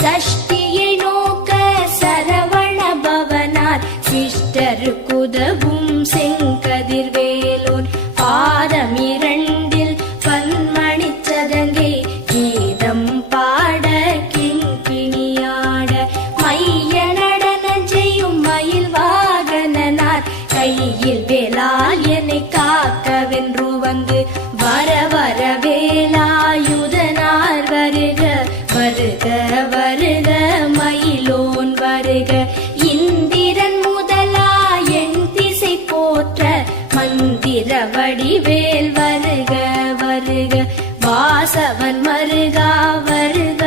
சஷ்டியை நோக்க சரவண பவனார் சிஷ்டருக்குதவும் செங்கதிர்வேலோன் பாதமிரண்டில் பன்மணி சதங்கை கீதம் பாட கிங்கிணியாட மைய நடன செய்யும் மயில் வாகனனார் கையில் வேலால் என்னை காக்கவென்று வந்து வர வர வேலாயுதனார் வருக வருக வருக மயிலோன் வருக இந்திரன் முதலா என் திசை போற்ற மந்திர வடிவேல் வருக வருக வாசவன் மருகா வருக